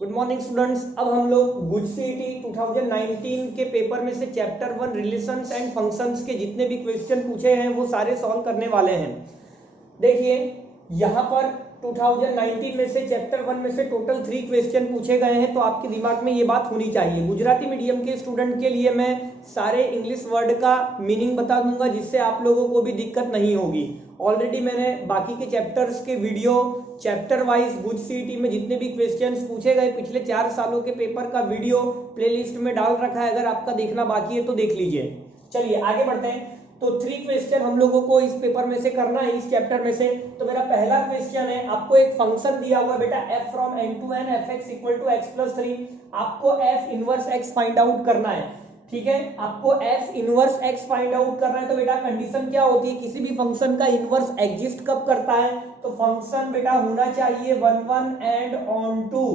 Good morning students. अब हम लोग गुड सीईटी 2019 के पेपर में से चैप्टर 1 रिलेशंस एंड फंक्शंस के जितने भी क्वेश्चन पूछे हैं वो सारे सॉल्व करने वाले हैं। देखिए यहाँ पर 2019 में से चैप्टर 1 में से टोटल 3 क्वेश्चन पूछे गए हैं, तो आपके दिमाग में ये बात होनी चाहिए। गुजराती मीडियम के स्टूडेंट के लिए मैं सारे इंग्लिश वर्ड का मीनिंग बता दूंगा, जिससे आप लोगों को भी दिक्कत नहीं होगी। ऑलरेडी मैंने बाकी के चैप्टर्स के video chapter wise good CET में जितने भी क्वेश्चंस पूछे गए पिछले 4 सालों के पेपर का वीडियो प्लेलिस्ट में डाल रखा है, अगर आपका देखना बाकी है तो देख लीजिए। चलिए आगे बढ़ते हैं। तो 3 क्वेश्चन हम लोगों को इस पेपर में से करना है, इस चैप्टर में से। तो मेरा पहला क्वेश्चन है, आपको एक फंक्शन दिया हुआ है बेटा f from n to n fx equal to x plus 3। आपको f inverse x find out करना है, ठीक है। आपको f inverse x find out करना है। तो बेटा कंडीशन क्या होती है, किसी भी फंक्शन का इनवर्स एग्जिस्ट कब करता है, तो फंक्शन बेटा होना चाहिए 1 1 एंड ऑन टू।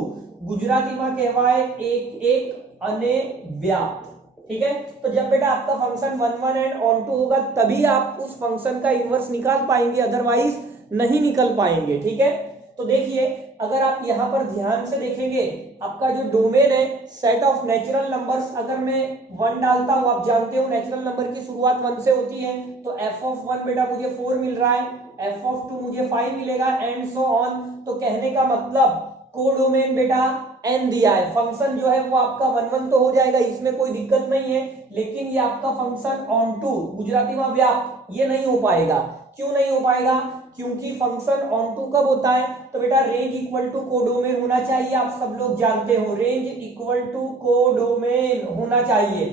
गुजराती में कहवाय एक एक अने व्याप्त, ठीक है। तो जब बेटा आपका फंक्शन 1 1 एंड ऑन टू होगा तभी आप उस फंक्शन का इनवर्स निकाल पाएंगे, अदरवाइज नहीं निकल पाएंगे, ठीक है। तो देखिए अगर आप यहां पर ध्यान से देखेंगे, आपका जो डोमेन है सेट ऑफ नेचुरल नंबर्स, अगर मैं 1 डालता हूं, आप जानते हो नेचुरल नंबर की शुरुआत 1 से होती है, तो f ऑफ 1 बेटा मुझे 4 मिल रहा है, f ऑफ 2 मुझे 5 मिलेगा एंड सो ऑन। तो कहने का मतलब कोडोमेन बेटा n दिया है, फंक्शन जो है वो आपका 1 1 तो हो जाएगा, इसमें कोई दिक्कत नहीं है। लेकिन ये आपका फंक्शन ऑन टू, गुजराती में व्याप्त, ये नहीं हो पाएगा। क्यों नहीं हो पाएगा, क्योंकि फंक्शन ऑन टू कब होता है, तो बेटा रेंज इक्वल टू कोडोमेन होना चाहिए। आप सब लोग जानते हो रेंज इक्वल टू कोडोमेन होना चाहिए।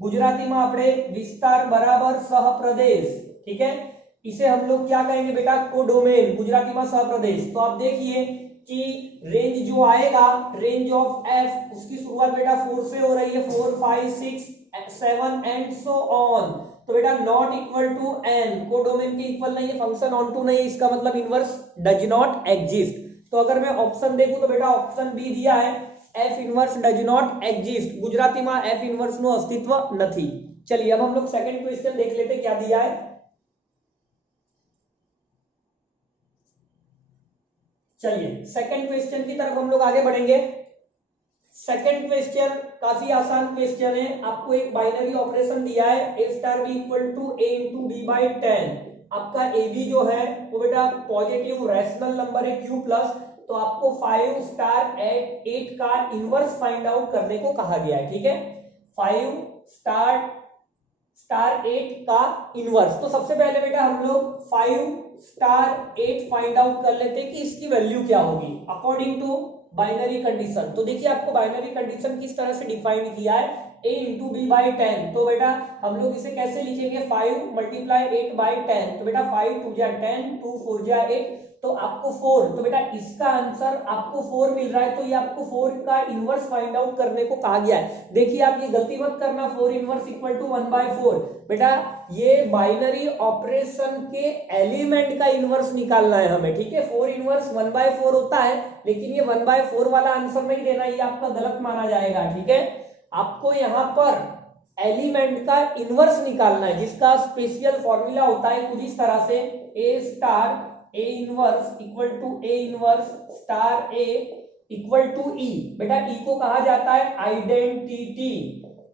गुजराती में આપણે विस्तार बराबर सहप्रदेश, ठीक है। इसे हम लोग क्या कहेंगे बेटा, कोडोमेन, गुजराती में सहप्रदेश। तो आप देखिए कि रेंज जो आएगा, रेंज ऑफ एफ, उसकी शुरुआत बेटा 4 से हो रही है, 4 5 6 7 एंड सो ऑन। तो बेटा not equal to n, codomain के इक्वल नहीं है, फंक्शन ऑन टू नहीं है, इसका मतलब इनवर्स डज नॉट एग्जिस्ट। तो अगर मैं ऑप्शन देखूं तो बेटा ऑप्शन बी दिया है, f inverse does not exist. Gujarati में f इनवर्स નું अस्तित्व નથી। चलिए अब हम लोग सेकंड क्वेश्चन देख लेते क्या दिया है। चलिए सेकंड क्वेश्चन की तरफ हम लोग आगे बढ़ेंगे। सेकंड क्वेश्चन काफी आसान क्वेश्चन है। आपको एक बाइनरी ऑपरेशन दिया है, a star b equal to a into B by 10। आपका a b जो है वो बेटा पॉजिटिव रैशनल नंबर है q प्लस। तो आपको 5 स्टार 8 का इनवर्स फाइंड आउट करने को कहा गया है, ठीक है। 5 स्टार 8 का इनवर्स। तो सबसे पहले बेटा हम लोग 5 स्टार 8 फाइंड आउट कर लेते हैं कि इसकी वैल्यू क्या होगी अकॉर्डिंग टू बाइनरी कंडीशन। तो देखिए आपको बाइनरी कंडीशन किस तरह से डिफाइन किया है, a इंटू बी बाई 10। तो बेटा हम लोग इसे कैसे लिखेंगे, 5 मल्टीप्लाई 8 बाई 10। तो बेटा 5 2 जा 10, 2 4 जा 8, तो आपको 4। तो बेटा इसका आंसर आपको 4 मिल रहा है। तो ये आपको 4 का इनवर्स फाइंड आउट करने को कहा गया है। देखिए आप ये गलती मत करना, 4 इनवर्स इक्वल टू 1/4। बेटा ये बाइनरी ऑपरेशन के एलिमेंट का इनवर्स निकालना है हमें, ठीक है। 4 इनवर्स 1/4 होता है, लेकिन ये 1/4 वाला आंसर नहीं देना, ये आपका गलत माना जाएगा, ठीक है। आपको यहाँ पर एलिमेंट का इनवर्स निकालना है, जिसका स्पेशल फॉर्मूला होता है कुछ इस तरह से, a star a inverse equal to a inverse star a equal to e। बेटा e को कहा जाता है आइडेंटिटी,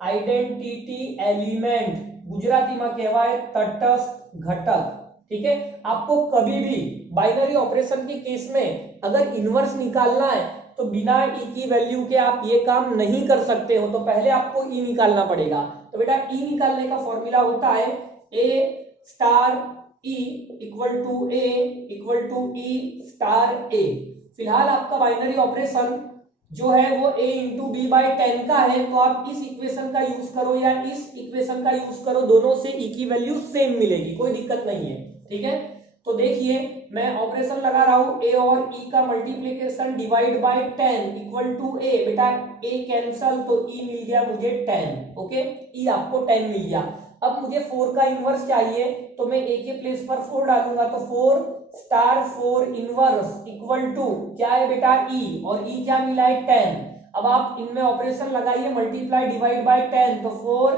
आइडेंटिटी एलिमेंट, गुजराती में कहवाय तटस्थ घटक, ठीक है। आपको कभी भी बाइनरी ऑपरेशन के केस में अगर इनवर्स निकालना है तो बिना e की वैल्यू के आप ये काम नहीं कर सकते हो। तो पहले आपको e निकालना पड़ेगा। तो बेटा e निकालने का फॉर्मूला होता है a star e equal to e star a। फिलहाल आपका बाइनरी ऑपरेशन जो है वो a इंटू बी बाई 10 का है, तो आप इस इक्वेशन का यूज करो या इस इक्वेशन का यूज करो, दोनों से e की वैल्यू सेम मिलेगी, कोई दिक्कत नहीं है, ठीक है। तो देखिए मैं ऑपरेशन लगा रहा हूं, a और e का multiplication divide by 10 equal to a। बेटा a कैंसल, तो e मिल गया मुझे 10, ओके। e आपको 10 मिल गया। अब मुझे 4 का इनवर्स चाहिए, तो मैं a के प्लेस पर 4 डालूंगा, तो 4 स्टार 4 इनवर्स इक्वल टू क्या है बेटा e, और e क्या मिला है 10। अब आप इनमें ऑपरेशन लगाइए, मल्टीप्लाई डिवाइड बाय 10, तो 4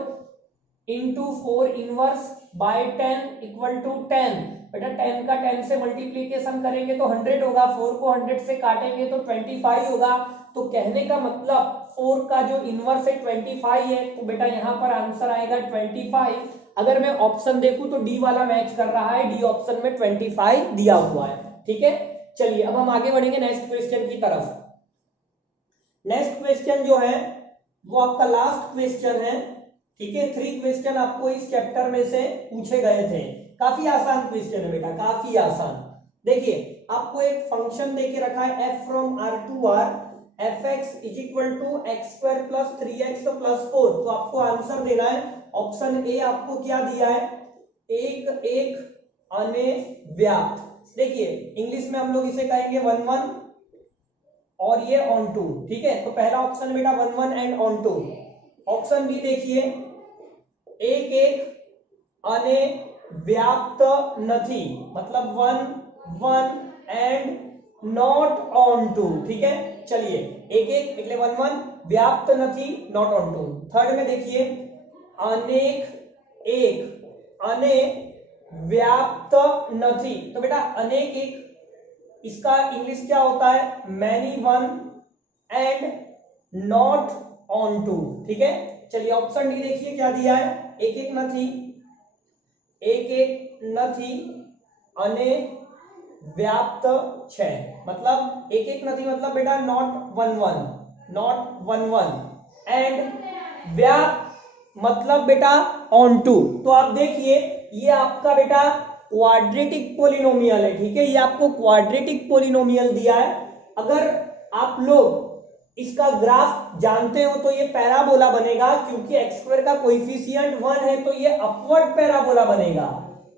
into 4 inverse by 10 equal to 10। बेटा 10 का 10 से मल्टीप्लीकेशन करेंगे तो 100 होगा, 4 को 100 से काटेंगे तो 25 होगा। तो कहने का मतलब 4 का जो इनवर्स है 25 है, तो बेटा यहाँ पर आंसर आएगा 25। अगर मैं ऑप्शन देखूं तो डी वाला मैच कर रहा है, डी ऑप्शन में 25 दिया हुआ है। ठीक है, चलिए अब हम आगे बढ़ेंगे नेक्स्ट क्वेश्चन की तरफ। नेक्स्ट क्वेश्चन जो है वो आपका लास्ट क्वेश्चन है। ठीक है, 3 क्वेश्चन आपको इस चैप्टर में से पूछे गए थे। काफी आसान क्वेश्चन है बेटा, काफी आसान। देखिए आपको एक फंक्शन देके रखा है f from r to r fx is equal to x square plus 3x plus 4। तो आपको आंसर देना है। ऑप्शन ए आपको क्या दिया है, एक एक अनेव्याप्त। देखिए इंग्लिश में हम लोग इसे कहेंगे 1 1 और ये ऑन टू। ठीक है, तो पहला ऑप्शन बेटा 1 1 and onto. Option B देखिए एक एक अनेव्याप्त नहीं, मतलब 1 1 एंड नॉट ऑन टू। ठीक है, चलिए एक एक એટલે 1 1 व्याप्त नहीं नॉट ऑन टू। थर्ड में देखिए अनेक एक अने व्याप्त नहीं, तो बेटा अनेक एक इसका इंग्लिश क्या होता है, many one and not onto. ठीक है, चलिए ऑप्शन डी देखिए क्या दिया है, एक एक नहीं अने व्याप्त 6, मतलब एक एक नहीं मतलब बेटा नॉट 1 1 एंड व्याप्त मतलब बेटा ऑन टू। तो आप देखिए ये आपका बेटा क्वाड्रेटिक पोलिनोमियल है। ठीक है, ये आपको क्वाड्रेटिक पोलिनोमियल दिया है। अगर आप लोग इसका ग्राफ जानते हो तो ये पैराबोला बनेगा, क्योंकि एक्स स्क्वायर का कोएफिशिएंट 1 है तो ये अपवर्ड पैराबोला बनेगा।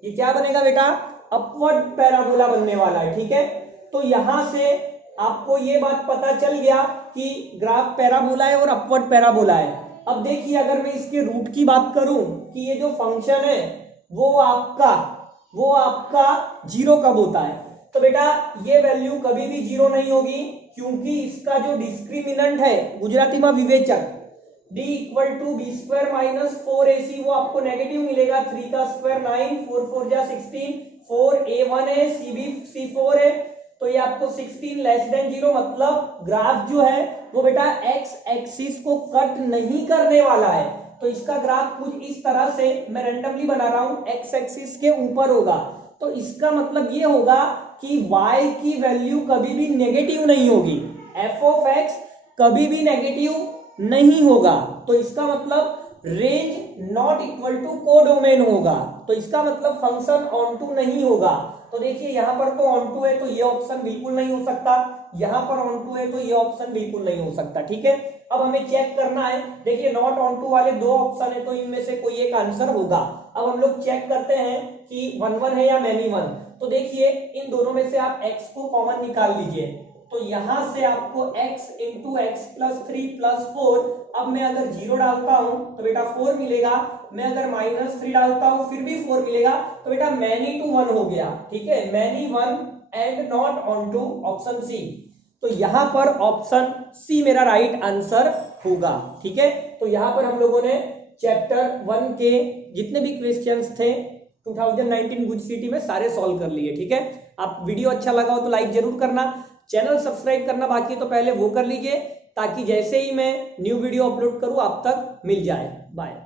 ये क्या बनेगा बेटा, अपवर्ड पैराबोला बनने वाला है। ठीक है, तो यहां से आपको ये बात पता चल गया कि ग्राफ पैराबोला है और अपवर्ड पैराबोला है। अब देखिए अगर मैं इसके रूट की बात करूं कि ये जो फंक्शन है वो आपका 0 कब होता है, तो बेटा ये वैल्यू कभी भी 0 नहीं होगी, क्योंकि इसका जो डिस्क्रिमिनेंट है गुजराती में विवेचक d equal to B square minus 4ac वो आपको नेगेटिव मिलेगा। 3 का स्क्वायर 9, 4 4 जा 16, 4a1 है, c4 है, तो ये आपको 16 लेस देन 0, मतलब ग्राफ जो है वो बेटा x एक्सिस को कट नहीं करने वाला है। तो इसका ग्राफ कुछ इस तरह से मैं रैंडमली बना रहा हूं, x एक्सिस के ऊपर होगा। तो इसका मतलब ये होगा कि y की वैल्यू कभी भी नेगेटिव नहीं होगी, f ऑफ x कभी भी नेगेटिव नहीं होगा। तो इसका मतलब range not equal to codomain होगा, तो इसका मतलब फंक्शन ऑन टू नहीं होगा। तो देखिए यहां पर तो ऑन टू है तो ये ऑप्शन बिल्कुल नहीं हो सकता, यहां पर ऑन टू है तो ये ऑप्शन बिल्कुल नहीं हो सकता। ठीक है, अब हमें चेक करना है। देखिए नॉट ऑन टू वाले 2 ऑप्शन है तो इनमें से कोई एक आंसर होगा। अब हम लोग चेक करते हैं कि 1 1 है या मैनी 1। तो देखिए इन दोनों में से आप x को कॉमन निकाल लीजिए, तो यहां से आपको x into x plus 3 plus 4, अब मैं अगर 0 डालता हूं तो बेटा 4 मिलेगा, मैं अगर माइनस 3 डालता हूं फिर भी 4 मिलेगा, तो बेटा मैनी टू 1 हो गया। ठीक है, many 1 and not onto, option C. तो यहां पर ऑप्शन सी मेरा राइट आंसर होगा। ठीक है, तो यहां पर हम लोगों ने चैप्टर 1 के जितने भी क्वेश्चंस थे 2019 गुज सिटी में सारे सॉल्व कर लिए। ठीक है, आप वीडियो अच्छा लगा हो तो लाइक जरूर करना, चैनल सब्सक्राइब करना बाकी है तो पहले वो कर लीजिए, ताकि जैसे ही मैं न्यू वीडियो अपलोड करूं आप तक मिल जाए। बाय।